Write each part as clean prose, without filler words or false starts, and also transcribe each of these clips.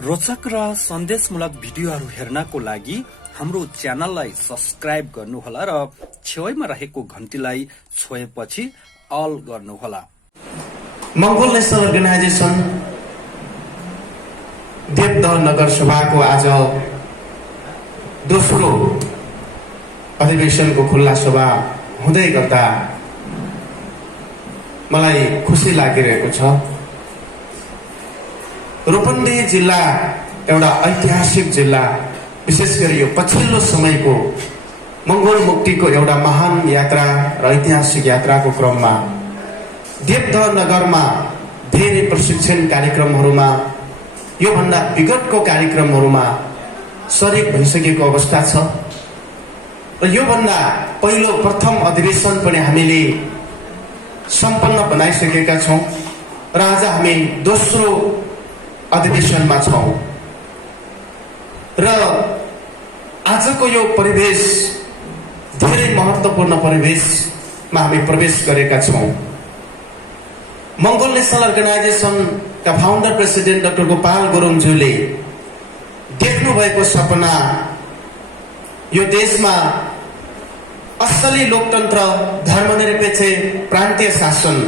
रोचक र सन्देशमूलक भिडियोहरू हेर्नको लागि हाम्रो च्यानललाई सब्स्क्राइब गर्नुहोला र छेउमा रहेको घण्टीलाई छोएपछि अल गर्नुहोला। मंगोल नेशनल अर्गनाइजेसन देवदह नगर सभाको आज दोस्रो अधिवेशनको खुल्ला सभा हुँदै गर्दा मलाई खुसी लागिरहेको छ। रूपन्देही जिल्ला एउटा ऐतिहासिक जिल्ला, विशेष गरी यो पछिल्लो समयको मंगोल मुक्तिको एउटा महान यात्रा र ऐतिहासिक यात्राको क्रममा देवदह नगरमा धेरै प्रशिक्षण कार्यक्रमहरूमा यो भन्दा विगतको कार्यक्रमहरूमा सरिक भइसकेको अवस्था छ र यो भन्दा पहिलो प्रथम अधिवेशन पनि हामीले सम्पन्न बनाइसकेका छौं र आज हामी दोस्रो अधिवेशनमा छौं र आजको यो परिवेश धेरै महत्त्वपूर्ण परिवेशमा हामी प्रवेश गरेका छौं। मंगोल नेशनल अर्गनाइजेसनका फाउन्डर प्रेसिडेन्ट डाक्टर गोपाल गुरुङज्यूले देख्नु भएको सपना यो देशमा असली लोकतन्त्र, धर्मनिरपेक्ष प्रान्तीय शासन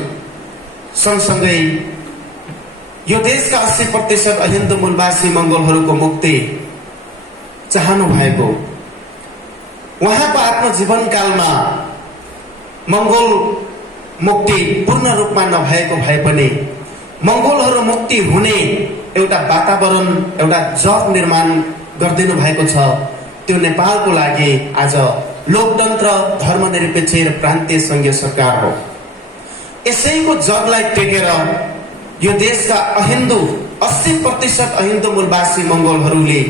सँगसँगै यो देशका 80% अहिन्दू मूलवासी मंगोलहरूको मुक्ति चाहनु भएको, उहाँको आफ्नो जीवनकालमा मंगोल मुक्ति पूर्ण रूपमा नभएको भए पनि मंगोलहरू मुक्ति हुने एउटा वातावरण, एउटा जग निर्माण गरिदिनु भएको छ। त्यो नेपालको लागि आज लोकतन्त्र, धर्मनिरपेक्ष र प्रान्तीय संघीय सरकार हो। यसैको जगलाई टेकेर यो देशका अहिन्दू 80% अहिन्दू मूलवासी मंगोलहरूले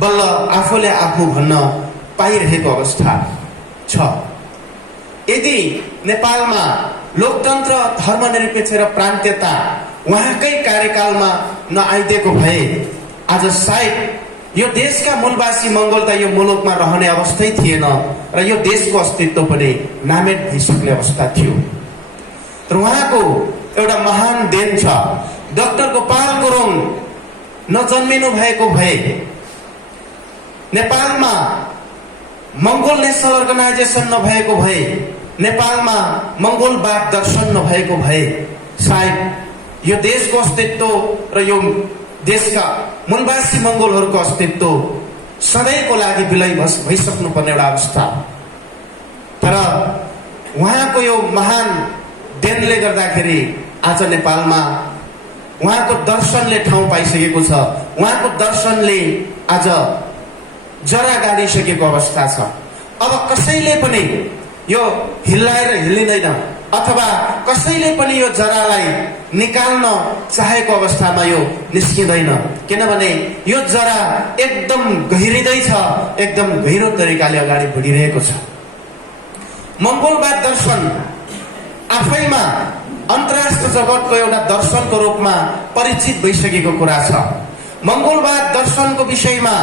बल्ल आफूले आफू भन्न पाइरहेको अवस्था छ। यदि नेपालमा लोकतन्त्र, धर्मनिरपेक्ष र प्रान्तीयता उहाँकै कार्यकालमा नआइदिएको भए आज सायद यो देशका मूलवासी मंगोल त यो मुलुकमा रहने अवस्थै थिएन र यो देशको अस्तित्व पनि नामेट भइसक्ने अवस्था थियो। तर उहाँको एउटा महान देन छ। डाक्टर गोपाल गुरुङ नजन्मिनु भएको भए, नेपालमा मंगोल नेशनल अर्गनाइजेसन नभएको भए, नेपालमा मंगोलवाद दर्शन नभएको भए सायद यो देशको अस्तित्व र यो देशका मूलवासी मंगोलहरूको अस्तित्व सधैँको लागि विलय भइसक्नु पर्ने एउटा अवस्था। तर उहाँको यो महान देनले गर्दाखेरि आज नेपालमा उहाँको दर्शनले ठाउँ पाइसकेको छ। उहाँको दर्शनले आज जरा गाडिसकेको अवस्था छ। अब कसैले पनि यो हिलाएर हिलिँदैन अथवा कसैले पनि यो जरालाई निकाल्न चाहेको अवस्थामा यो निस्किँदैन, किनभने यो जरा एकदम गहिरिँदैछ, एकदम गहिरो तरिकाले अगाडि बढिरहेको छ। मंगोलवाद दर्शन आफैमा अन्तर्राष्ट्रिय जगतको एउटा दर्शनको रूपमा परिचित भइसकेको कुरा छ। मंगोलवाद दर्शनको विषयमा,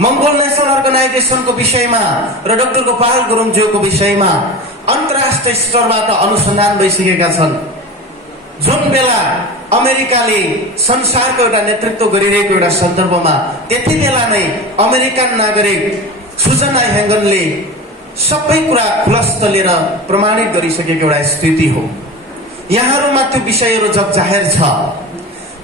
मंगोल नेशनल अर्गनाइजेसनको विषयमा र डाक्टर गोपाल गुरुङज्यूको विषयमा अन्तर्राष्ट्रिय स्तरबाट अनुसन्धान भइसकेका छन्। जुन बेला अमेरिकाले संसारको एउटा नेतृत्व गरिरहेको एउटा सन्दर्भमा त्यति बेला नै अमेरिकन नागरिक सुजन आई हेङ्गनले सबै कुरा खुलस्त लिएर प्रमाणित गरिसकेको एउटा स्थिति हो। यहाँहरूमा त्यो विषयहरू जग जाहेर छ।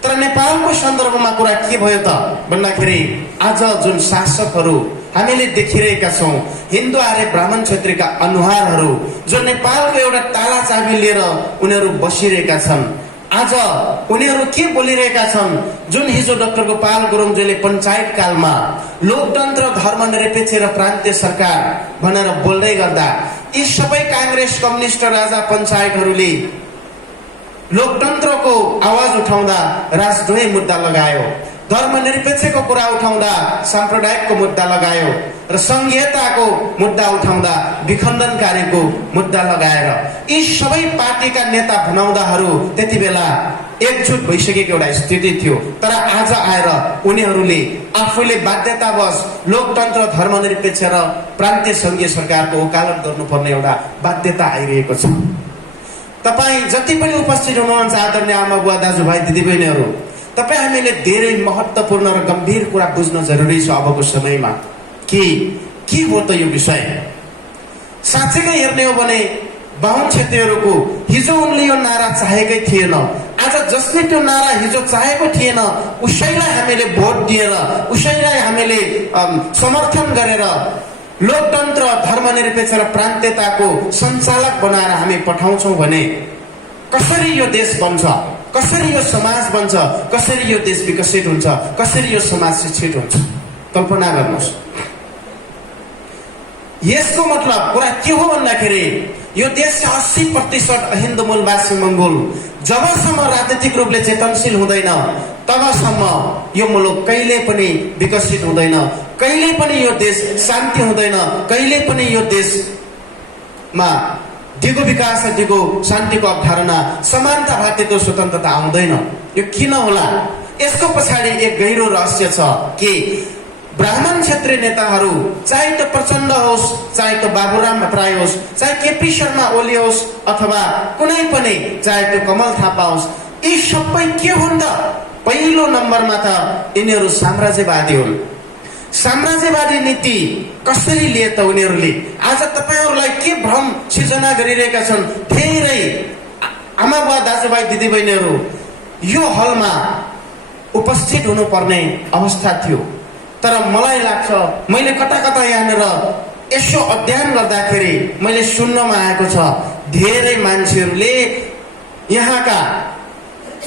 तर नेपालको सन्दर्भमा कुरा के भयो त भन्दाखेरि आज जुन शासकहरू हामीले देखिरहेका छौं, हिन्दू आर्य ब्राह्मण क्षेत्रीका अनुहारहरू जो नेपालको एउटा ताला चाबी लिएर उनीहरू बसिरहेका छन्, आज उनीहरू के बोलिरहेका छन्? जुन हिजो डाक्टर गोपाल गुरुङज्यूले पञ्चायत कालमा लोकतन्त्र, धर्मनिरपेक्ष र प्रान्तीय सरकार भनेर बोल्दै गर्दा यी सबै कांग्रेस, कम्युनिस्ट, राजा पञ्चायतहरूले लोकतन्त्रको आवाज उठाउँदा राजद्रोही मुद्दा लगायो, धर्मनिरपेक्षको कुरा उठाउँदा साम्प्रदायिकको मुद्दा लगायो र संघीयताको मुद्दा उठाउँदा विखण्डनकारीको मुद्दा लगाएर यी सबै पार्टीका नेता भनाउँदाहरू त्यति बेला एकजुट भइसकेको एउटा स्थिति थियो। तर आज आएर उनीहरूले आफूले बाध्यतावश लोकतन्त्र, धर्मनिरपेक्ष र प्रान्तीय संघीय सरकारको वकालत गर्नुपर्ने एउटा बाध्यता आइरहेको छ। तपाईं जति पनि उपस्थित हुनुहुन्छ आदरणीय आमा बुवा, दाजुभाइ, दिदीबहिनीहरू, तपाईँ हामीले धेरै महत्त्वपूर्ण र गम्भीर कुरा बुझ्न जरुरी छ अबको समयमा कि के हो त यो विषय। साँच्चै हेर्ने हो भने बाहुन क्षेत्रीहरूको हिजो उनले यो नारा चाहेकै थिएन। आज जसले त्यो नारा हिजो चाहेको थिएन उसैलाई हामीले भोट दिएर, उसैलाई हामीले समर्थन गरेर लोकतन्त्र, धर्मनिरपेक्ष र प्रान्तीयताको सञ्चालक बनाएर हामी पठाउँछौँ भने कसरी यो देश बन्छ, कसरी यो समाज बन्छ, कसरी यो देश विकसित हुन्छ, कसरी यो समाज शिक्षित हुन्छ, कल्पना गर्नुहोस्। यसको मतलब कुरा के हो भन्दाखेरि यो देशका 80% अहिन्दू मूलवासी मंगोल जबसम्म राजनीतिक रूपले चेतनशील हुँदैन तबसम्म यो मुलुक कहिले पनि विकसित हुँदैन, कहिले पनि यो देश शान्ति हुँदैन, कहिले पनि यो देशमा दिगो विकास र दिगो शान्तिको अवधारणा, समानता, भातृत्व, स्वतन्त्रता आउँदैन। यो किन होला? यसको पछाडि एक गहिरो रहस्य छ कि ब्राह्मण क्षेत्रीय नेताहरू, चाहे त्यो प्रचण्ड होस्, चाहे त्यो बाबुराम भट्टराई होस्, चाहे केपी शर्मा ओली होस्, अथवा कुनै पनि, चाहे त्यो कमल थापा होस्, यी सबै के हुन् त? पहिलो नम्बरमा त यिनीहरू साम्राज्यवादी हुन्। साम्राज्यवादी नीति कसरी लिए त उनीहरूले? आज तपाईहरूलाई के भ्रम सिर्जना गरिरहेका छन्? धेरै आमा बुवा, दाजुभाइ, दिदीबहिनीहरू यो हलमा उपस्थित हुनुपर्ने अवस्था थियो, तर मलाई लाग्छ मैले कता कता यहाँनिर यसो अध्ययन गर्दाखेरि मैले सुन्नमा आएको छ धेरै मान्छेहरूले यहाँका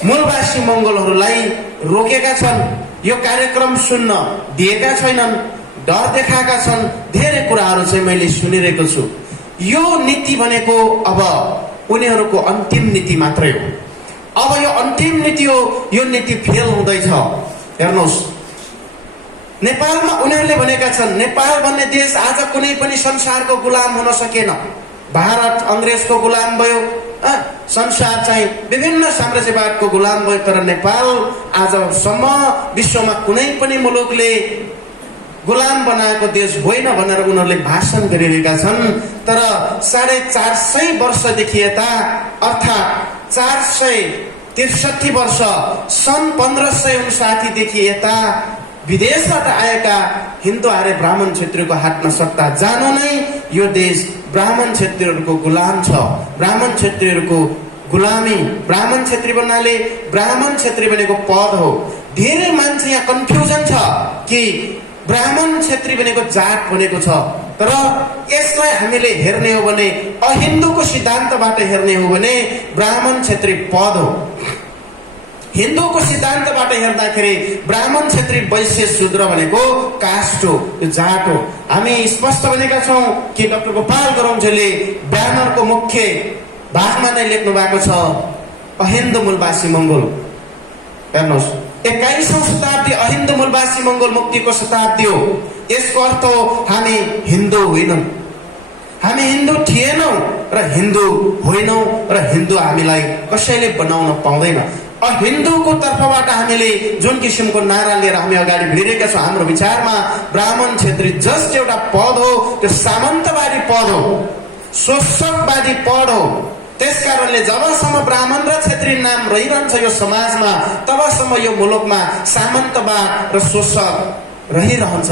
मूलवासी मंगोलहरूलाई रोकेका छन्, यो कार्यक्रम सुन्न दिएका छैनन्, डर देखाएका छन्। धेरै कुराहरू चाहिँ मैले सुनिरहेको छु। यो नीति भनेको अब उनीहरूको अन्तिम नीति मात्रै हो। अब यो अन्तिम नीति हो, यो नीति फेल हुँदैछ। हेर्नुहोस्, नेपालमा उनीहरूले भनेका छन् नेपाल भन्ने देश आज कुनै पनि संसारको गुलाम हुन सकेन। भारत अंग्रेजको गुलाम भयो, संसार चाहिँ विभिन्न साम्राज्यवादको गुलाम भयो, तर नेपाल आजसम्म विश्वमा कुनै पनि मुलुकले गुलाम बनाएको देश होइन भनेर उनीहरूले भाषण गरिरहेका छन्। तर 450 वर्षदेखि यता, अर्थात् 463 वर्ष, सन् 1559 देखि यता विदेशबाट आएका हिन्दू आर्य ब्राह्मण क्षेत्रीको हातमा सत्ता जानु नै यो देश ब्राह्मण क्षेत्रीहरूको गुलाम छ। ब्राह्मण क्षेत्रीहरूको गुलामी, ब्राह्मण क्षेत्री भन्नाले ब्राह्मण क्षेत्री भनेको पद हो। धेरै मान्छे यहाँ कन्फ्युजन छ कि ब्राह्मण क्षेत्री भनेको जात भनेको छ, तर यसलाई हामीले हेर्ने हो भने अहिन्दूको सिद्धान्तबाट हेर्ने हो भने ब्राह्मण क्षेत्री पद हो। हिन्दूको सिद्धान्तबाट हेर्दाखेरि ब्राह्मण क्षेत्री वैश्य शूद्र भनेको कास्ट हो, यो जात हो। हामी स्पष्ट भनेका छौँ कि डाक्टर गोपाल गुरुङजीले ब्यानरको मुख्य भागमा नै लेख्नु भएको छ अहिन्दू मूलवासी मंगोल। हेर्नुहोस्, 21औं शताब्दी अहिन्दू मूलवासी मंगोल मुक्तिको शताब्दी हो। यसको अर्थ हो हामी हिन्दू होइनौँ, हामी हिन्दू थिएनौँ र हिन्दू होइनौँ र हिन्दू हामीलाई कसैले बनाउन पाउँदैन। हिन्दूको तर्फबाट हामीले जुन किसिमको नारा लिएर हामी अगाडि बढिरहेका छौँ, हाम्रो विचारमा ब्राह्मण क्षेत्री जस्ट एउटा पद हो, त्यो सामन्तवादी पद हो, शोषकवादी पद हो। त्यसकारणले जबसम्म ब्राह्मण र क्षेत्री नाम रहिरहन्छ यो समाजमा, तबसम्म यो मुलुकमा सामन्तवाद र शोषक रहिरहन्छ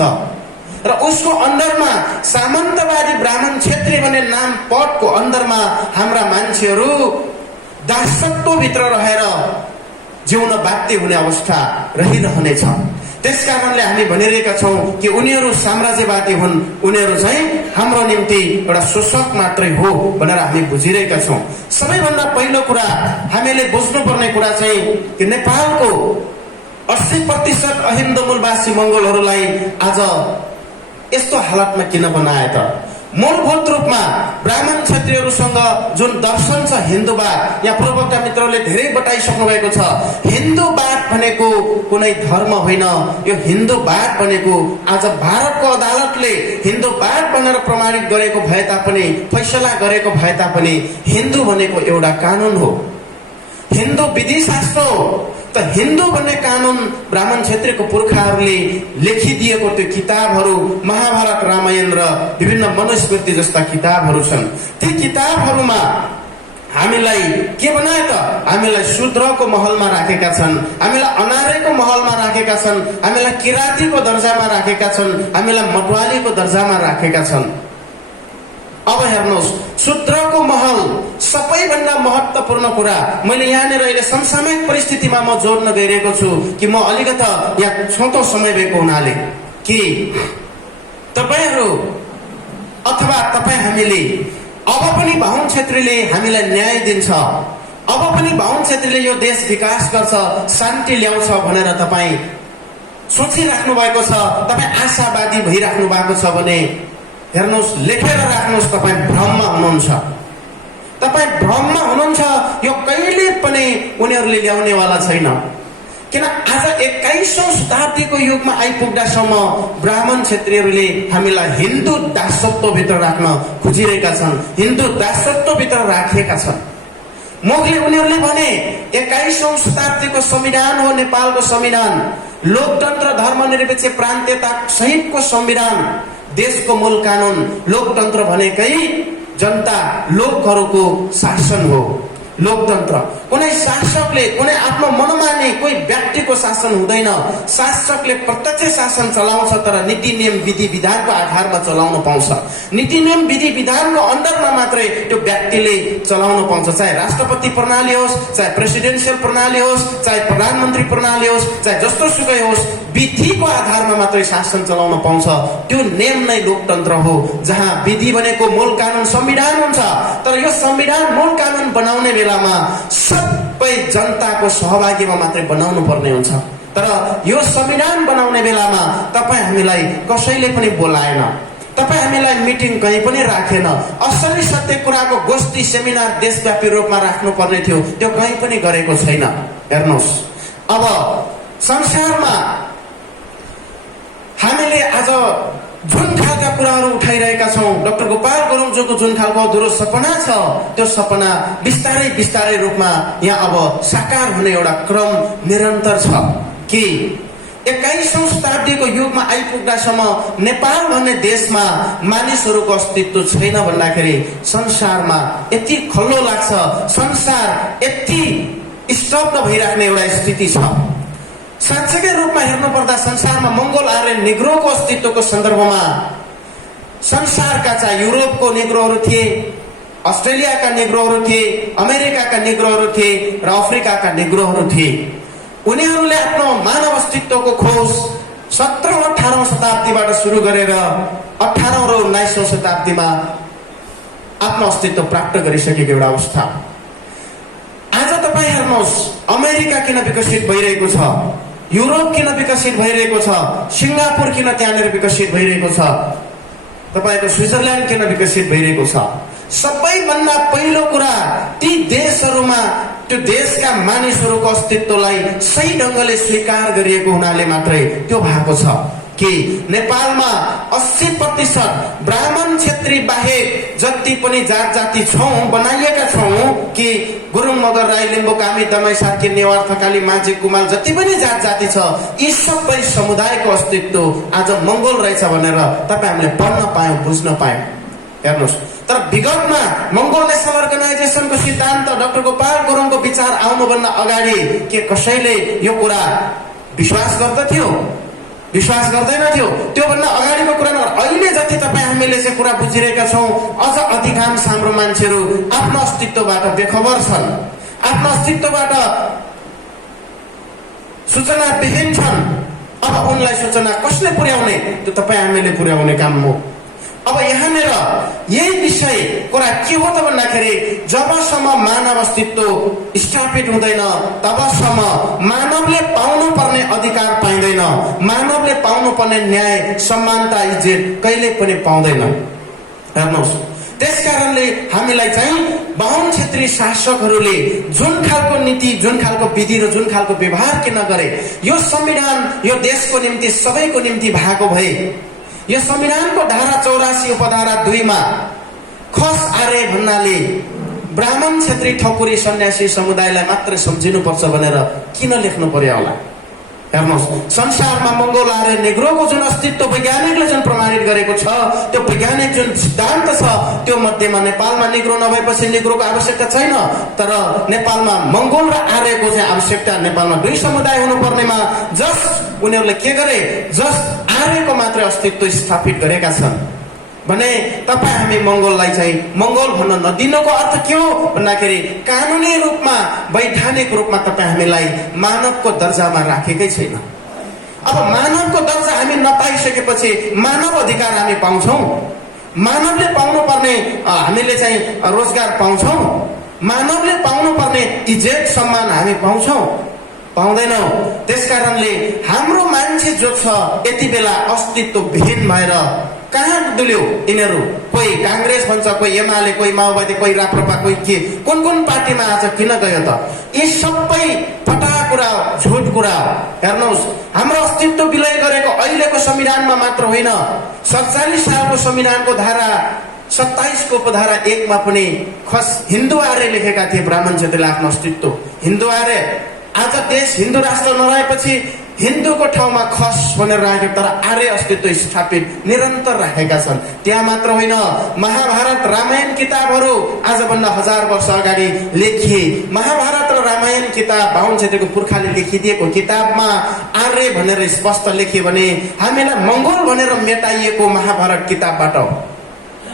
र उसको अन्डरमा सामन्तवादी ब्राह्मण क्षेत्री भन्ने नाम पदको अन्डरमा हाम्रा मान्छेहरू दासत्वभित्र रहेर जिउन बाध्य हुने अवस्था रहिरहनेछ। त्यसकारणले हामी भनिरहेका छौँ कि उनीहरू साम्राज्यवादी हुन्, उनीहरू चाहिँ हाम्रो निम्ति एउटा शोषक मात्रै हो भनेर हामी बुझिरहेका छौँ। सबैभन्दा पहिलो कुरा हामीले बुझ्नुपर्ने कुरा चाहिँ कि नेपालको 80% अहिन्दू मूलवासी मंगोलहरूलाई आज यस्तो हालतमा किन बनाए त? मूलभूत रूपमा ब्राह्मण क्षेत्रीहरूसँग जुन दर्शन छ हिन्दूवाद, यहाँ पूर्वका मित्रहरूले धेरै बताइसक्नु भएको छ। हिन्दूवाद भनेको कुनै धर्म होइन, यो हिन्दूवाद भनेको आज भारतको अदालतले हिन्दूवाद भनेर प्रमाणित गरेको भए तापनि, फैसला गरेको भए तापनि हिन्दू भनेको एउटा कानुन हो, हिन्दू विधिशास्त्र हो। त हिन्दू भन्ने कानुन ब्राह्मण क्षेत्रीको पुर्खाहरूले लेखिदिएको त्यो किताबहरू महाभारत, रामायण र विभिन्न मनुस्मृति जस्ता किताबहरू छन्। ती किताबहरूमा हामीलाई के बनाए त? हामीलाई शूद्रको महलमा राखेका छन्, हामीलाई अनारेको महलमा राखेका छन्, हामीलाई किरातीको दर्जामा राखेका छन्, हामीलाई मटवालीको दर्जामा राखेका छन्। अब हेर्नुहोस्, शूद्रको महल सबैभन्दा महत्त्वपूर्ण कुरा मैले यहाँनिर अहिले समसामयिक परिस्थितिमा म जोड्न गइरहेको छु कि म अलिकता यहाँ छोटो समय भएको हुनाले कि तपाईहरू अथवा तपाईँ हामीले अब पनि बाहुन छेत्रीले हामीलाई न्याय दिन्छ, अब पनि बाहुन छेत्रीले यो देश विकास गर्छ, शान्ति ल्याउँछ भनेर तपाईँ सोचिराख्नु भएको छ, तपाईँ आशावादी भइराख्नु भएको छ भने हेर्नुहोस्, लेखेर राख्नुहोस्, तपाईँ भ्रममा हुनुहुन्छ। तपाईँ भ्रममा हुनुहुन्छ। यो कहिले पनि उनीहरूले ल्याउनेवाला छैन। किन आज 21औं शताब्दीको युगमा आइपुग्दासम्म ब्राह्मण क्षेत्रीहरूले हामीलाई हिन्दू दासत्वभित्र राख्न खोजिरहेका छन्, हिन्दू दासत्वभित्र राखिएका छन्। मुखले उनीहरूले भने 21औं शताब्दीको संविधान हो नेपालको संविधान, लोकतन्त्र धर्मनिरपेक्ष प्रान्तीयता सहितको संविधान, देशको मूल कानून। लोकतन्त्र भनेकै जनता लोकहरूको शासन हो। लोकतन्त्र कुनै शासकले कुनै आफ्नो मनमानी कोही व्यक्तिको शासन हुँदैन। शासकले प्रत्यक्ष शासन चलाउँछ, तर नीति नियम विधि विधानको आधारमा चलाउन पाउँछ। नीति नियम विधि विधानको अन्डरमा मात्रै त्यो व्यक्तिले चलाउन पाउँछ। चाहे राष्ट्रपति प्रणाली होस्, चाहे प्रेसिडेन्सियल प्रणाली होस्, चाहे प्रधानमन्त्री प्रणाली होस्, चाहे जस्तो सुकै होस्, विधिको आधारमा मात्रै शासन चलाउन पाउँछ। त्यो नियम नै लोकतन्त्र हो, जहाँ विधि भनेको मूल कानून संविधान हुन्छ। तर यो संविधान मूल कानून बनाउने बेलामा सबै जनताको सहभागीमा मात्रै बनाउनु पर्ने हुन्छ। तर यो संविधान बनाउने बेलामा तपाईँ हामीलाई कसैले पनि बोलाएन, तपाईँ हामीलाई मिटिङ कहीँ पनि राखेन। असली सत्य कुराको गोष्ठी सेमिनार देशव्यापी रूपमा राख्नु पर्ने थियो, त्यो कहीँ पनि गरेको छैन। हेर्नुहोस्, अब संसारमा हामीले आज जुन खालका कुराहरू उठाइरहेका छौँ, डाक्टर गोपाल गुरुङज्यूको जुन खालको अधुरो सपना छ, त्यो सपना बिस्तारै बिस्तारै रूपमा यहाँ अब साकार हुने एउटा क्रम निरन्तर छ कि 21औं शताब्दीको युगमा आइपुग्दासम्म नेपाल भन्ने देशमा मानिसहरूको अस्तित्व छैन भन्दाखेरि संसारमा यति खल्लो लाग्छ, संसार यति स्तब्ध भइराख्ने एउटा स्थिति छ। साँच्चैकै रूपमा हेर्नु पर्दा संसारमा मंगोल आर्य निग्रोको अस्तित्वको सन्दर्भमा संसारका चाहे युरोपको निग्रोहरू थिए, अस्ट्रेलियाका निग्रोहरू थिए, अमेरिकाका निग्रोहरू थिए र अफ्रिकाका निग्रोहरू थिए। उनीहरूले आफ्नो मानव अस्तित्वको खोज 17औं 18औं शताब्दीबाट सुरु गरेर 18औं र 19औं शताब्दीमा आफ्नो अस्तित्व प्राप्त गरिसकेको एउटा अवस्था। आज तपाईँ हेर्नुहोस्, अमेरिका किन विकसित भइरहेको छ, युरोप किन विकसित भइरहेको छ, सिङ्गापुर किन त्यहाँनिर विकसित भइरहेको छ, तपाईको स्विजरल्यान्ड किन विकसित भइरहेको छ। सबैभन्दा पहिलो कुरा ती देशहरूमा त्यो देशका मानिसहरूको अस्तित्वलाई सही ढंगले स्वीकार गरिएको हुनाले मात्रै त्यो भएको छ कि नेपालमा 80% ब्राह्मण क्षेत्री बाहेक जति पनि जात जाति छौं, बनाइएका छौं कि गुरुङ मगर राई लिम्बू कामी दमाई सार्की नेवार थकाली माझी कुमाल जति पनि जात जाति छ, यी सबै समुदायको अस्तित्व आज मंगोल रहेछ भनेर तपाईँ हामीले पढ्न पायौं, बुझ्न पायौं। हेर्नुहोस्, तर विगतमा मंगोल नेशनल अर्गनाइजेसनको सिद्धान्त डाक्टर गोपाल गुरुङको विचार आउनुभन्दा अगाडि के कसैले यो कुरा विश्वास गर्दथ्यो? विश्वास गर्दैनथ्यो। त्योभन्दा अगाडिको कुरा नगर। अहिले जति तपाईँ हामीले चाहिँ कुरा बुझिरहेका छौं, अझ अधिकांश हाम्रो मान्छेहरू आफ्नो अस्तित्वबाट बेखबर छन्, आफ्नो अस्तित्वबाट सूचना विहीन छन्। अब उनलाई सूचना कसले पुर्याउने? त्यो तपाईँ हामीले पुर्याउने काम हो। अब यहाँनिर यही विषय कुरा के हो त भन्दाखेरि जबसम्म मानव अस्तित्व स्थापित हुँदैन तबसम्म मानवले पाउनु पर्ने अधिकार पाइँदैन, मानवले पाउनु पर्ने न्याय, समानता, इज्जत कहिले पनि पाउँदैन। हेर्नुहोस्, त्यसकारणले हामीलाई चाहिँ बाहुन क्षेत्री शासकहरूले जुन खालको नीति, जुन खालको विधि र जुन खालको व्यवहार किन गरे, यो संविधान यो देशको निम्ति सबैको निम्ति भएको भए यो संविधानको धारा 84 उपधारा 2 मा खस आर्य भन्नाले ब्राह्मण क्षेत्री ठकुरी सन्यासी समुदायलाई मात्र सम्झिनुपर्छ भनेर किन लेख्नु पर्यो होला? हेर्नुहोस्, संसारमा मंगोल आर्य नेग्रोको जुन अस्तित्व वैज्ञानिकले जुन प्रमाणित गरेको छ, त्यो वैज्ञानिक जुन सिद्धान्त छ, त्यो मध्येमा नेपालमा नेग्रो नभएपछि नेग्रोको आवश्यकता छैन। तर नेपालमा मंगोल र आर्यको चाहिँ आवश्यकता, नेपालमा दुई समुदाय हुनुपर्नेमा जस उनीहरूले के गरे, जस आर्यको मात्र अस्तित्व स्थापित गरेका छन् भने तपाईँ हामी मंगोललाई चाहिँ मंगोल भन्न नदिनुको अर्थ के हो भन्दाखेरि कानुनी रूपमा वैधानिक रूपमा तपाईँ हामीलाई मानवको दर्जामा राखेकै छैन। अब मानवको दर्जा हामी नपाइसकेपछि मानव अधिकार हामी पाउँछौँ, मानवले पाउनुपर्ने हामीले चाहिँ रोजगार पाउँछौँ, मानवले पाउनुपर्ने इज्जत सम्मान हामी पाउँछौँ, पाउँदैनौँ। त्यसकारणले हाम्रो मान्छे जो छ यति बेला अस्तित्व विहीन भएर कहाँ डुल्यो यिनीहरू? कोही कांग्रेस भन्छ, कोही एमाले, कोही माओवादी, कोही राप्रपा, कोही के कुन कुन पार्टीमा आज किन गयो त? यी सबै फटा कुरा, झुट कुरा। हेर्नुहोस्, हाम्रो अस्तित्व विलय गरेको अहिलेको संविधानमा मात्र होइन, 47 सालको संविधानको धारा 27 को उपधारा 1 मा पनि खस हिन्दू आर्य लेखेका थिए ब्राह्मण क्षेत्रले आफ्नो अस्तित्व। हिन्दू आर्य आज देश हिन्दू राष्ट्र नरहेपछि हिन्दूको ठाउँमा खस भनेर राखेको, तर आर्य अस्तित्व स्थापित निरन्तर राखेका छन्। त्यहाँ मात्र होइन, महाभारत रामायण किताबहरू आजभन्दा 1000 वर्ष अगाडि लेखिए। महाभारत र रामायण किताब बाहुन क्षेत्रको पुर्खाले लेखिदिएको किताबमा आर्य भनेर स्पष्ट लेखियो भने हामीलाई मंगोल भनेर मेटाइएको महाभारत किताबबाट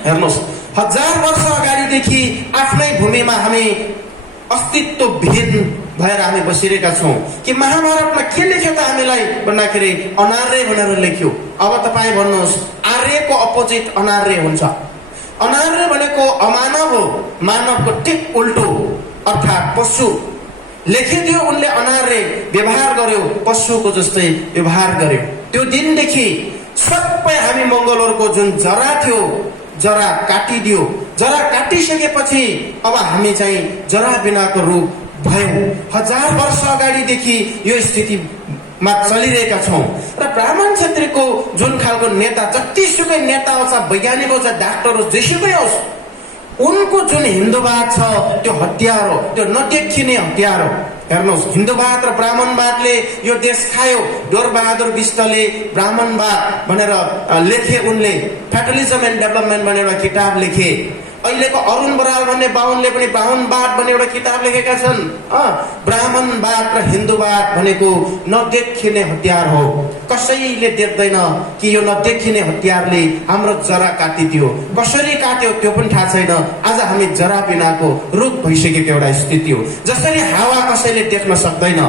हेर्नुहोस्, 1000 वर्ष अगाडिदेखि आफ्नै भूमिमा हामी अस्तित्व विहीन भएर हामी बसिरहेका छौँ। कि महाभारतमा के लेख्यो त हामीलाई भन्दाखेरि अनार्य भनेर लेख्यो। अब तपाईँ भन्नुहोस्, आर्यको अपोजिट अनार्य हुन्छ। अनार्य भनेको अमानव हो, मानवको ठिक उल्टो अर्थात् पशु। लेखिदियो उनले अनार्य व्यवहार गर्यो, पशुको जस्तै व्यवहार गर्यो। त्यो दिनदेखि सबै हामी मंगोलहरूको जुन जरा थियो, जरा काटिदियो। जरा काटिसकेपछि अब हामी चाहिँ जरा बिनाको रूप भयौँ। 1000 वर्ष अगाडिदेखि यो स्थितिमा चलिरहेका छौँ। र ब्राह्मण क्षेत्रको जुन खालको नेता, जतिसुकै नेता होस्, वैज्ञानिक होस्, डाक्टर होस्, जेसुकै होस्, उनको जुन हिन्दूवाद छ त्यो हतियार हो, त्यो नदेखिने हतियार हो। हेर्नुहोस्, हिन्दूवाद र ब्राह्मणवादले यो देश खायो। डोरबहादुर विष्टले ब्राह्मणवाद भनेर लेखे, उनले फ्याटलिजम एन्ड डेभलपमेन्ट भनेर एउटा किताब लेखे। अहिलेको अरुण बराल भन्ने बाहुनले पनि ब्राह्मणवाद भन्ने एउटा किताब लेखेका छन्। ब्राह्मणवाद र हिन्दूवाद भनेको नदेखिने हतियार हो। कसैले देख्दैन कि यो नदेखिने हतियारले हाम्रो जरा काटिदियो। कसरी काट्यो त्यो पनि थाहा छैन। आज हामी जरा बिनाको रूप भइसकेको एउटा स्थिति हो। जसरी हावा कसैले देख्न सक्दैन,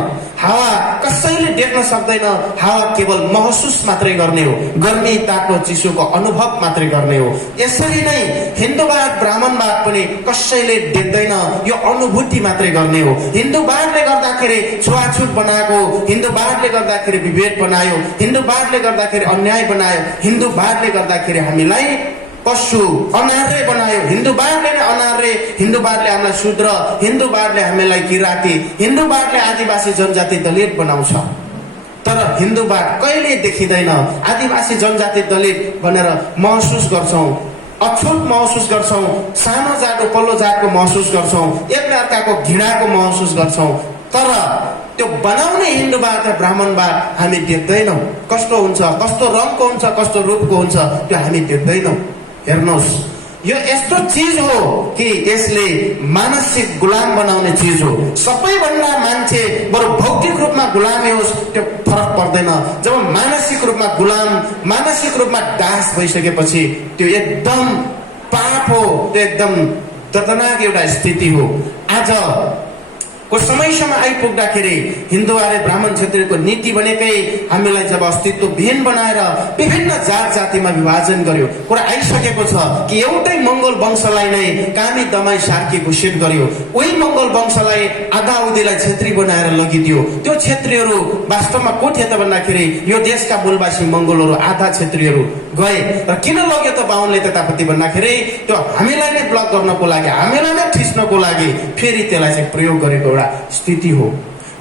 हावा कसैले देख्न सक्दैन, हावा केवल महसुस मात्रै गर्ने हो, गर्मी तातो चिसोको अनुभव मात्रै गर्ने हो। यसरी नै हिन्दूवाद ब्राह्मणवाद पनि कसैले देख्दैन, यो अनुभूति मात्रै गर्ने हो। हिन्दूवादले गर्दाखेरि छुवाछुत बनाएको, हिन्दूवादले गर्दाखेरि विभेद बनायो, हिन्दूवादले गर्दाखेरि अन्याय बनायो, हिन्दूवादले गर्दाखेरि हामीलाई पशु अनार्य बनायो। हिन्दूवादले नै अनार्य, हिन्दूवादले हामीलाई शूद्र, हिन्दूवादले हामीलाई किराती, हिन्दूवादले आदिवासी जनजाति दलित बनाउँछ। तर हिन्दूवाद कहिले देखिँदैन। आदिवासी जनजाति दलित भनेर महसुस गर्छौँ, अछुत महसुस गर्छौँ, सानो जात उपल्लो जातको महसुस गर्छौँ, एक अर्काको घृणाको महसुस गर्छौँ। तर त्यो बनाउने हिन्दूवाद र ब्राह्मणवाद हामी देख्दैनौँ। कस्तो हुन्छ, कस्तो रङको हुन्छ, कस्तो रूपको हुन्छ, त्यो हामी देख्दैनौँ। हेर्नुहोस्, यो यस्तो चिज हो कि यसले मानसिक गुलाम बनाउने चिज हो। सबैभन्दा मान्छे बरु भौतिक रूपमा गुलामी होस् त्यो फरक पर्दैन। जब मानसिक रूपमा गुलाम, मानसिक रूपमा दास भइसकेपछि त्यो एकदम पाप हो, त्यो एकदम दर्दनाक एउटा स्थिति हो। आज को समयसम्म आइपुग्दाखेरि हिन्दू आर्य ब्राह्मण क्षेत्रको नीति भनेकै हामीलाई जब अस्तित्व विहीन बनाएर विभिन्न जात जातिमा विभाजन गर्यो, कुरा आइसकेको छ कि एउटै मंगोल वंशलाई नै कामी दमाई सार्की घोषित गर्यो। उही मंगोल वंशलाई आधा उदीलाई क्षेत्री बनाएर लगिदियो। त्यो क्षेत्रीहरू वास्तवमा को थिए त भन्दाखेरि यो देशका मूलवासी मंगोलहरू, आधा क्षेत्रीहरू गए। र किन लग्यो त बाहुनले त्यतापट्टि भन्दाखेरि त्यो हामीलाई नै ब्लक गर्नको लागि, हामीलाई नै ठिस्नको लागि फेरि त्यसलाई चाहिँ प्रयोग गरेको स्थिति हो।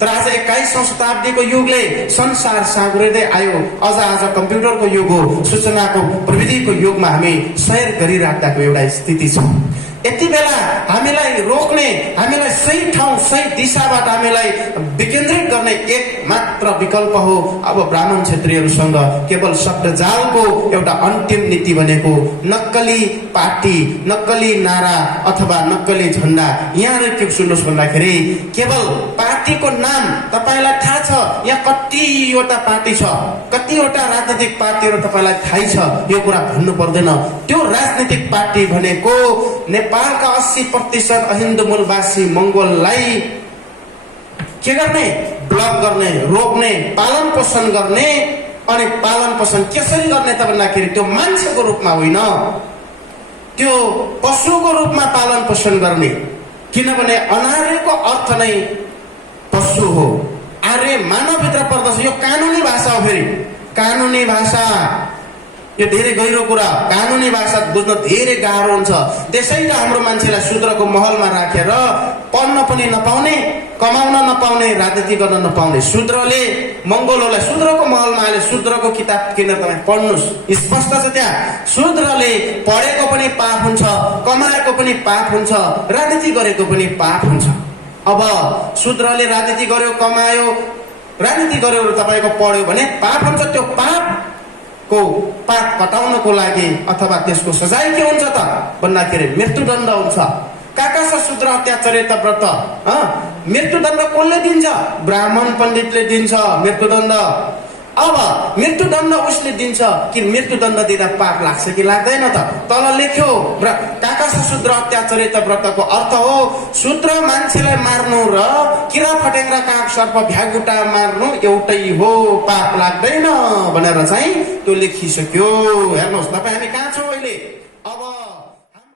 तर आज 21औं शताब्दीको युगले संसार साँघुरिँदै आयो। अझ आज कम्प्युटरको युग हो, सूचनाको प्रविधिको युगमा हामी सैर गरिराख्दाको एउटा स्थिति छ। यति बेला हामीलाई रोक्ने, हामीलाई सही ठाउँ सही दिशाबाट हामीलाई विकेन्द्रित गर्ने एक मात्र मात्र विकल्प हो। अब ब्राह्मण क्षेत्रीहरूसँग केवल शब्दजालको एउटा अन्तिम नीति भनेको नक्कली पार्टी, नक्कली नारा अथवा नक्कली झण्डा। यहाँ के सुन्नुहोस् भन्दाखेरि केवल पार्टीको नाम तपाईलाई थाहा छ, यहाँ कतिवटा पार्टी छ, कतिवटा राजनीतिक पार्टीहरू तपाईलाई थाहै छ, यो कुरा भन्नु पर्दैन। त्यो राजनीतिक पार्टी भनेको नेपालका 80% अहिन्दू मूलवासी मंगोललाई के गर्ने, ब्लक गर्ने, रोक्ने, पालन पोषण गर्ने। अनि पालन पोषण कसरी गर्ने त भन्दाखेरि त्यो मान्छेको रूपमा होइन, त्यो पशुको रूपमा पालन पोषण गर्ने। किनभने अनार्यको अर्थ नै पशु हो। आर्य मानवभित्र पर्दछ। यो कानुनी भाषा हो। फेरि कानुनी भाषा, यो धेरै गहिरो कुरा। कानुनी भाषा बुझ्न धेरै गाह्रो हुन्छ। त्यसै त हाम्रो मान्छेलाई शूद्रको महलमा राखेर पढ्न पनि नपाउने, कमाउन नपाउने, राजनीति गर्न नपाउने शूद्रले मंगोलहरूलाई शूद्रको महलमा आले शूद्रको किताब किनेर तपाईँ पढ्नुस्, स्पष्ट छ त्यहाँ। शूद्रले पढेको पनि पाप हुन्छ, कमाएको पनि पाप हुन्छ, राजनीति गरेको पनि पाप हुन्छ। अब शूद्रले राजनीति गर्यो, कमायो, राजनीति गर्यो, तपाईको पढ्यो भने पाप हुन्छ। त्यो पाप कटाउनको लागि अथवा त्यसको सजाय के हुन्छ त भन्दाखेरि मृत्युदण्ड हुन्छ। काका छ शूद्र अत्याचारित व्रत, मृत्युदण्ड कसले दिन्छ? ब्राह्मण पण्डितले दिन्छ मृत्युदण्ड। अब मृत्युदण्ड उसले दिन्छ कि मृत्युदण्ड दिँदा पाप लाग्छ कि लाग्दैन त? तल लेख्यो काका छ शूद्र अत्याचारित व्रतको अर्थ हो शूद्र मान्छेलाई मार्नु र किरा फटेङ्ग्रा काग सर्प भ्यागुटा मार्नु एउटै हो, पाप लाग्दैन भनेर चाहिँ त्यो लेखिसक्यो। हेर्नुहोस् तपाईँ हामी कहाँ छौँ?